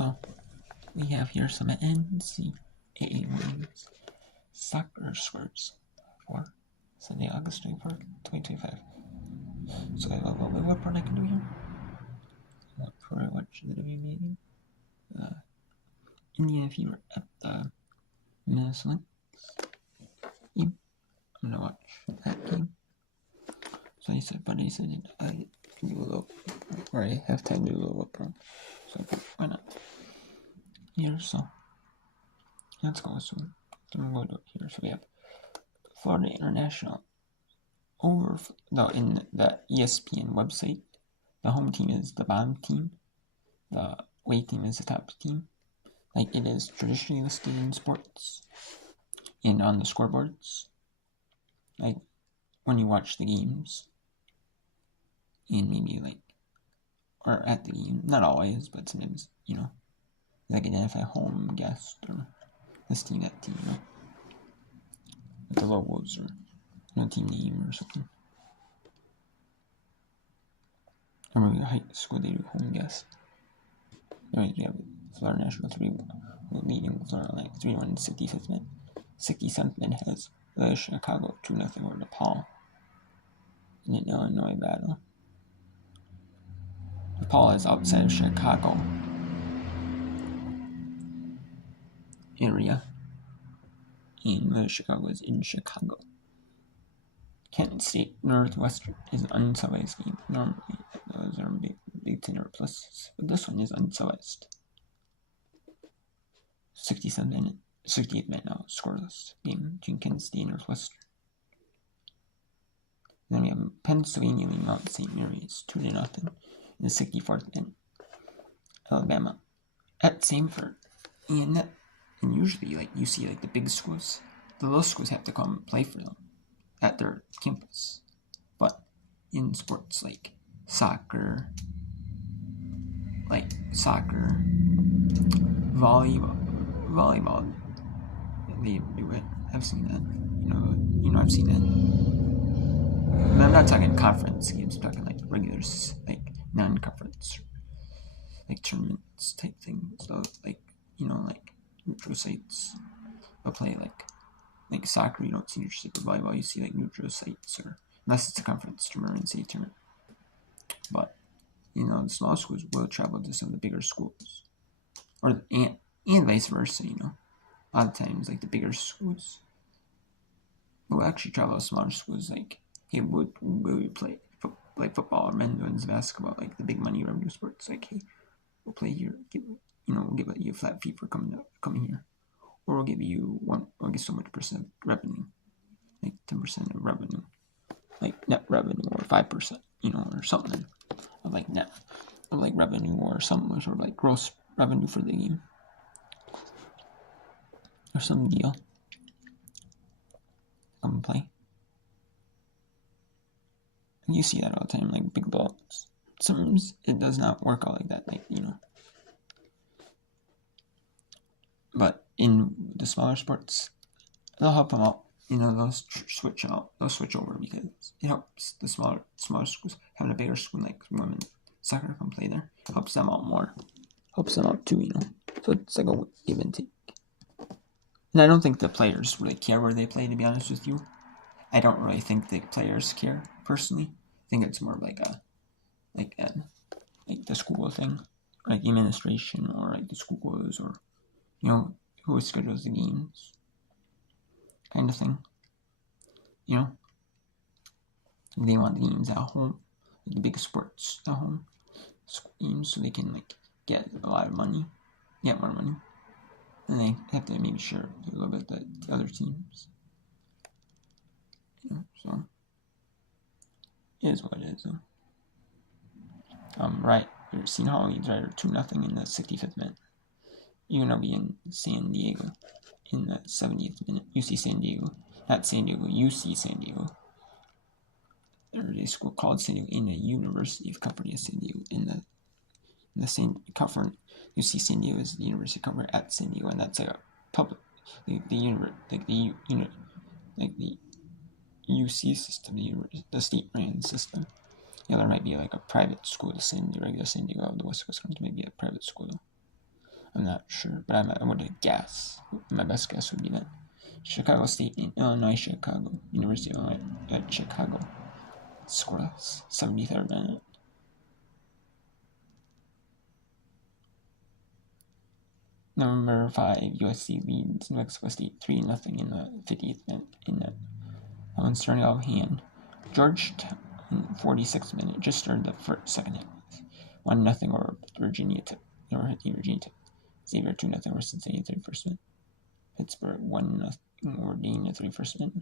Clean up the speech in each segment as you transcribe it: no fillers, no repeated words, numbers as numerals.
So we have here some NCAA women's soccer scores for Sunday, August 24th, 2025. So I have a little bit of what I can do here. Before I watch the WNBA game, Indiana Fever at the Minnesota game. I'm gonna watch that game. So he said, but he said I can do a little, or I have time to do a little up. So why not? Here, so let's go. So I'm going to go here. So we have Florida International in the ESPN website. The home team is the bottom team. The away team is the top team. Like it is traditionally listed in sports and on the scoreboards. Like when you watch the games and maybe or at the game, not always, but sometimes, like identify home, guest, or this team, that team, with the logos or team name or something. Or maybe the high school they do home guest. Anyways, we have Florida National 3-1 leading Florida like 3-1 65th minute. 67th minute has the Chicago 2-0 over DePaul in an Illinois battle. DePaul is outside of Chicago area, and Chicago is in Chicago. Kent State Northwestern is an unsubsidized game. Normally, those are Big Ten or plus, but this one is unsubsidized. 68th minute now, scoreless game between Kent State and Northwestern. Then we have Pennsylvania leading out St. Mary's 2-0 in the 64th minute. Alabama at Samford, and usually you see the big schools, the little schools have to come play for them at their campus. But in sports like soccer, volleyball, they do it. I've seen that. I've seen that. And I'm not talking conference games. I'm talking regular, non-conference, tournaments type things. So neutral sites. They'll play like soccer. You don't see neutral sites. But volleyball, you see neutral sites, or unless it's a conference tournament, city tournament. But the small schools will travel to some of the bigger schools, and vice versa. A lot of times the bigger schools will actually travel to smaller schools. Hey, will we play football or men's basketball? The big money revenue sports. Hey, we'll play here. We'll give you a flat fee for coming here, or we'll give you so much percent revenue, 10% of revenue, net revenue, or 5%, or something of net of revenue, or something sort of gross revenue for the game, or some deal. Come and play. You see that all the time, big balls. Sometimes it does not work out like that, But in the smaller sports, they'll help them out. They'll switch over because it helps the smaller schools. Having a bigger school like women's soccer come play there helps them out more. Helps them out too, So it's a give and take. And I don't think the players really care where they play, to be honest with you. I don't really think the players care, personally. I think it's more the school thing, administration, or the schools, or who schedules the games, kind of thing. They want the games at home, the big sports at home games, so they can get a lot of money, get more money, and they have to maybe share a little bit the other teams. So it is what it is. Right, you're seeing Holly's right, 2-0 in the 65th minute. UNLV in San Diego in the 70th minute. UC San Diego, not San Diego, UC San Diego. There's a school called San Diego in the University of California, San Diego in the same California. UC San Diego is the University of California at San Diego, and that's a public, the UC system, the state-ran system. There might be a private school, the regular San Diego of the West Coast might be a private school though. I'm not sure, but I would guess. My best guess would be that. Chicago State in Illinois, Chicago. University of Illinois at Chicago. Scoreless. 73rd minute. Number 5, USC leads New Mexico State 3-0 in the 50th minute. That one started out of hand. Georgetown, 46th minute, just started the second half. 1-0 over Virginia Tech. Virginia Tech. Xavier 2-0 over Cincinnati 31st minute. Pittsburgh 1-0 over Dean at 31st minute.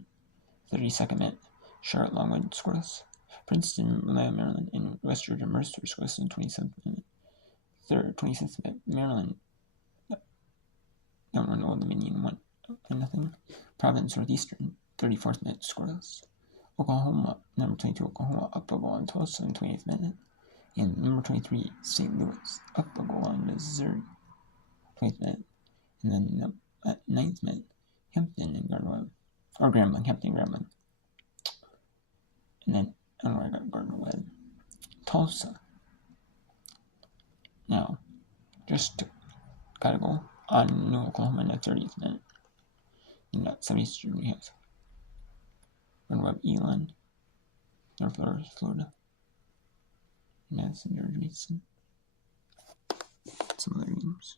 32nd minute. Charlotte Longwood scoreless. Princeton, Maryland, and West Georgia Mercer scoreless in the 27th minute. 26th minute. Maryland don't run Old Dominion 1-0. Providence Northeastern 34th minute scoreless. Oklahoma, number 22 Oklahoma up a goal on Tulsa in the 28th minute. And number 23 St. Louis up a goal on Missouri 20th minute. And then at 9th minute Hampton and Gardner-Webb, or Grambling, Hampton Grambling. And then I don't know where I got Gardner-Webb. Tulsa. Now, just got a goal on New Oklahoma in the 30th minute. And that 70th we have Gardner-Webb, Elon, North Florida, Madison, George Mason, some other names.